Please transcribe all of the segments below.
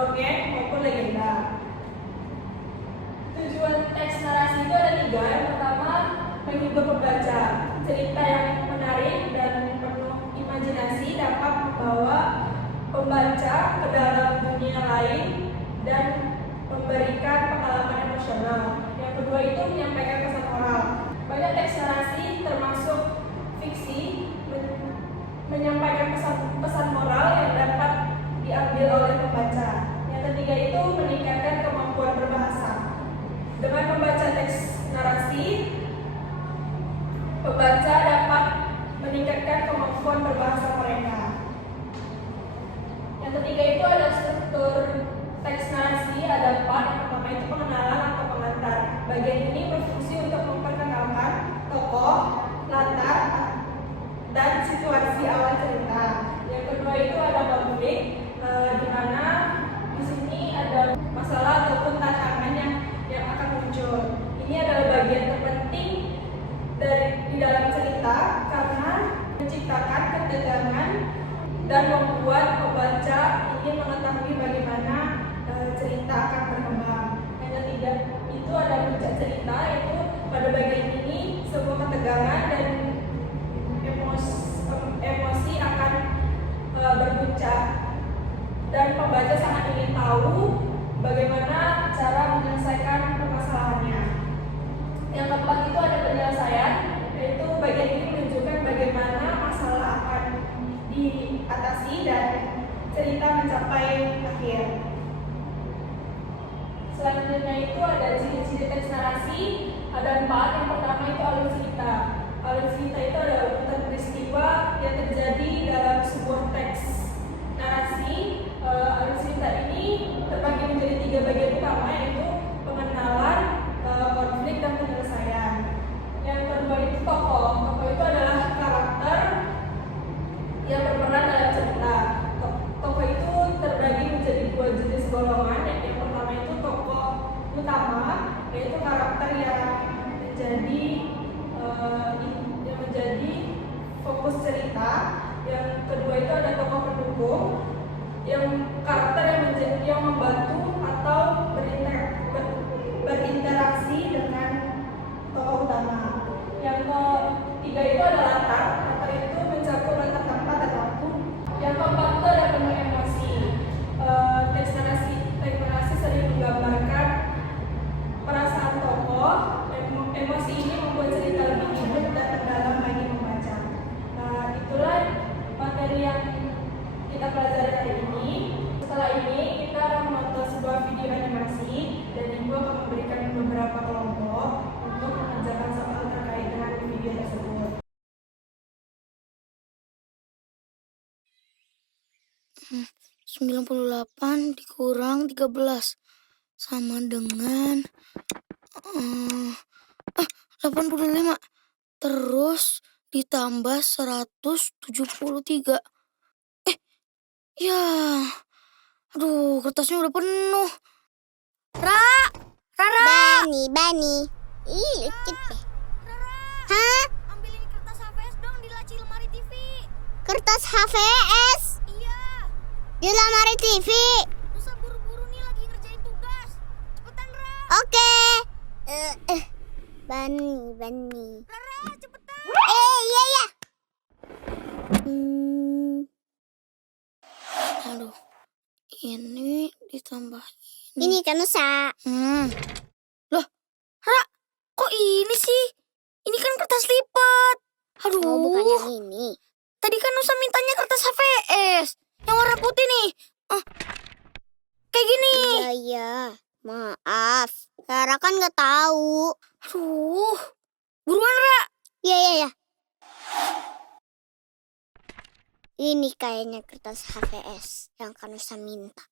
dongeng maupun legenda. Tujuan teks narasi itu ada tiga. Yang pertama, menghibur pembaca. Cerita yang menarik dan penuh imajinasi dapat membawa pembaca ke dalam dunia lain dan memberikan pengalaman emosional. Yang kedua itu menyampaikan pesan moral. Banyak teks narasi termasuk fiksi menyampaikan pesan moral yang dapat diambil oleh pembaca. Yang ketiga itu meningkatkan kemampuan berbahasa. Dengan membaca teks narasi, pembaca dapat meningkatkan kemampuan berbahasa mereka. Yang ketiga itu ada struktur teks narasi, ada 4. Yang pertama itu pengenalan atau pengantar. Bagian ini berfungsi untuk memperkenalkan tokoh, latar, dan situasi awal cerita. Yang kedua itu ada konflik, di mana di sini ada masalah ataupun tantangan yang akan muncul. Ini adalah bagian terpenting di dalam cerita karena menciptakan ketegangan dan membuat pembaca ingin mengetahui bagaimana cerita akan berkembang. Yang ketiga itu ada puncak cerita, yaitu pada bagian ini sebuah ketegangan dan emosi akan berpuncak dan pembaca sangat ingin tahu bagaimana cara menyelesaikan permasalahannya. Yang keempat itu ada penyelesaian, yaitu bagian ini menunjukkan bagaimana masalah akan diatasi dan cerita mencapai akhir. Selanjutnya itu ada ciri-ciri teks narasi, ada 4. Yang pertama itu alur cerita. Alur cerita itu ada urutan peristiwa yang terjadi dalam sebuah teks narasi. Alur cerita ini terbagi menjadi 3 bagian utama, yaitu pengenalan, konflik, dan penyelesaian. Yang kedua itu tokoh. Tokoh itu adalah karakter yang berperan dalam cerita. Tokoh itu terbagi menjadi 2 jenis golongan. Yang pertama itu tokoh utama, yaitu karakter yang menjadi fokus cerita. Yang kedua itu ada tokoh pendukung, yang karakter yang membantu atau berinteraksi dengan tokoh utama. Yang ketiga itu ada latar. Latar itu mencakup latar tempat dan waktu. Yang keempat itu ada penuh emosi. Teks narasi sering menggambarkan perasaan tokoh. Emosi ini membuat cerita lebih hidup dan terdalam bagi pembaca. Itulah materi yang kita pelajari hari ini. Setelah ini kita akan menonton sebuah video animasi dan Ibu akan memberikan beberapa kelompok untuk mengerjakan soal terkait dengan video tersebut. 98 dikurang 13 sama dengan 85 terus ditambah 173. Ya, aduh, kertasnya udah penuh. Rara. Bani. Ih, lucu deh. Hah? Ambilin kertas HVS dong di laci lemari TV. Kertas HVS? Iya. Di lemari TV? Nusa buru-buru nih lagi ngerjain tugas. Cepetan, Ra. Oke. Bani. Rara, cepetan. Iya. Aduh, ini ditambah ini. Ini kan Nusa. Loh, Ra, kok ini sih? Ini kan kertas lipat. Aduh. Oh, bukan yang ini. Tadi kan Nusa mintanya kertas HVS. Yang warna putih nih. Kayak gini. Iya. Maaf. Rara kan nggak tahu. Aduh. Buruan, Ra. Iya. Ini kayaknya kertas HVS yang kan Nusa minta.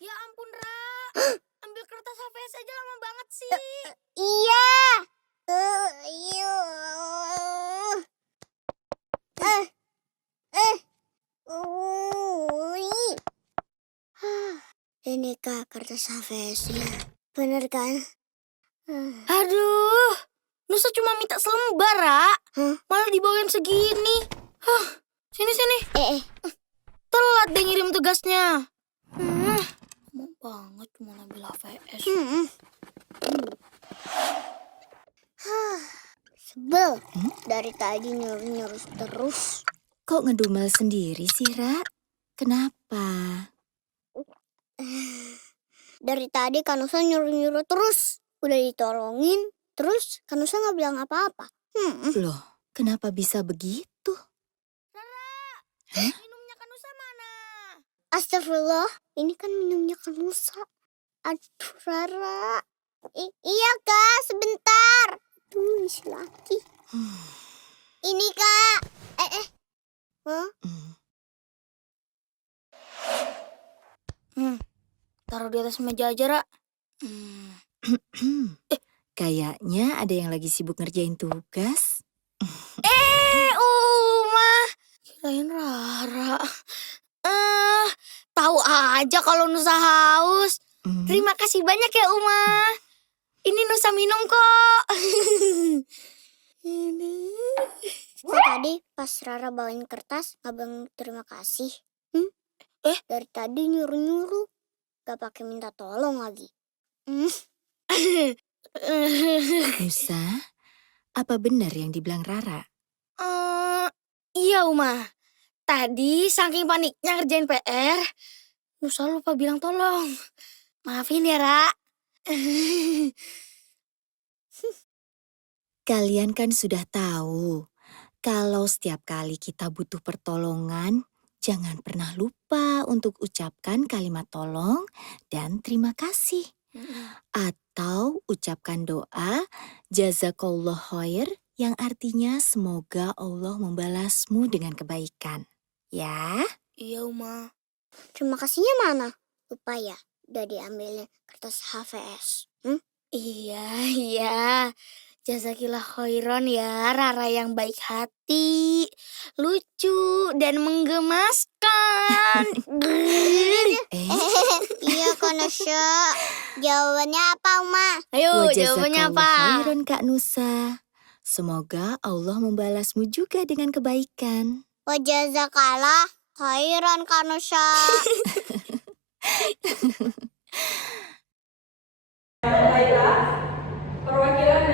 Ya ampun, Ra. Ambil kertas HVS aja lama banget sih. Iya. Ini kak kertas HVS-nya. Bener kan? Aduh. Nusa cuma minta selembar, Ra. Hah? Malah dibawain segini. Sini. Eh, Telat deh ngirim tugasnya. Mau banget cuma ngambil HVS. Sebel. Dari tadi nyuruh terus. Kok ngedumel sendiri sih, Ra? Kenapa? Dari tadi Kanusa nyuruh terus. Udah ditolongin, terus Kanusa nggak bilang apa-apa. Loh, kenapa bisa begitu? Minumnya Kanusa mana? Astagfirullah, ini kan minumnya Kanusa. Aduh, Rara. Iya, Kak, sebentar. Tuh, isi lagi. Ini, Kak. Hah? Taruh di atas meja aja, Ra. Kayaknya ada yang lagi sibuk ngerjain tugas. Uma. Kirain Rara. Tahu aja kalau Nusa haus. Terima kasih banyak ya, Uma. Ini Nusa minum kok. Tadi pas Rara bawain kertas, nggak bilang terima kasih. Dari tadi nyuruh-nyuruh. Gak pakai minta tolong lagi. Nusa, apa benar yang dibilang Rara? Iya, Uma. Tadi saking paniknya ngerjain PR, Nusa lupa bilang tolong. Maafin ya, Ra. Kalian kan sudah tahu, kalau setiap kali kita butuh pertolongan, jangan pernah lupa untuk ucapkan kalimat tolong dan terima kasih. Atau ucapkan doa jazakallah khair yang artinya semoga Allah membalasmu dengan kebaikan. Ya? Iya, Uma. Terima kasihnya mana? Lupa ya, udah diambilin kertas HVS. Iya. Jazakillah khairan ya, Rara yang baik hati, lucu, dan menggemaskan. Iya, Kanusa. Jawabannya apa, Uma? Ayo, Wa jawabannya apa? jazakallah khairan, Kak Nusa. Semoga Allah membalasmu juga dengan kebaikan. Wajazakallah khairan, Kanusa. Baiklah, perwakilan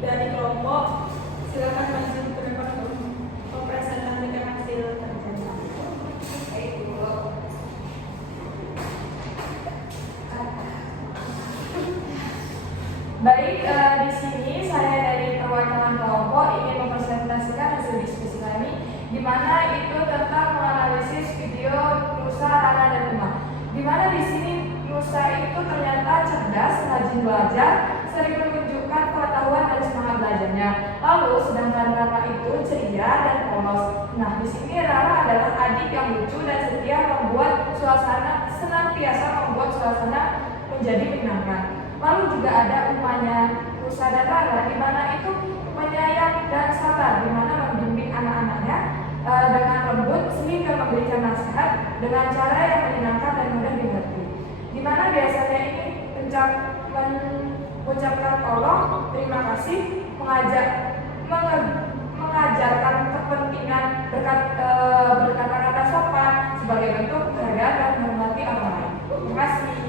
dari kelompok silakan maju ke depan untuk mempresentasikan hasil kerjanya. Baik, di sini saya dari perwakilan kelompok ingin mempresentasikan hasil diskusi kami, di mana itu tentang menganalisis video Nusa, Rara, dan Uma. Di mana di sini Nusa itu ternyata cerdas, rajin belajar, sering menunjukkan pengetahuan dan semangat belajarnya. Lalu sedangkan Rara itu ceria dan polos. Nah, di sini Rara adalah adik yang lucu dan setia senantiasa membuat suasana menjadi menyenangkan. Lalu juga ada umanya Nusa dan Rara, di mana itu penyayang dan sabar, di mana membimbing anak-anaknya dengan lembut sehingga memberikan nasihat dengan cara yang menyenangkan dan mudah dimengerti. Di mana biasanya ini mengucapkan tolong, terima kasih, mengajarkan kepentingan berkata-kata sopan sebagai bentuk harga dan menghormati orang lain. Terima kasih.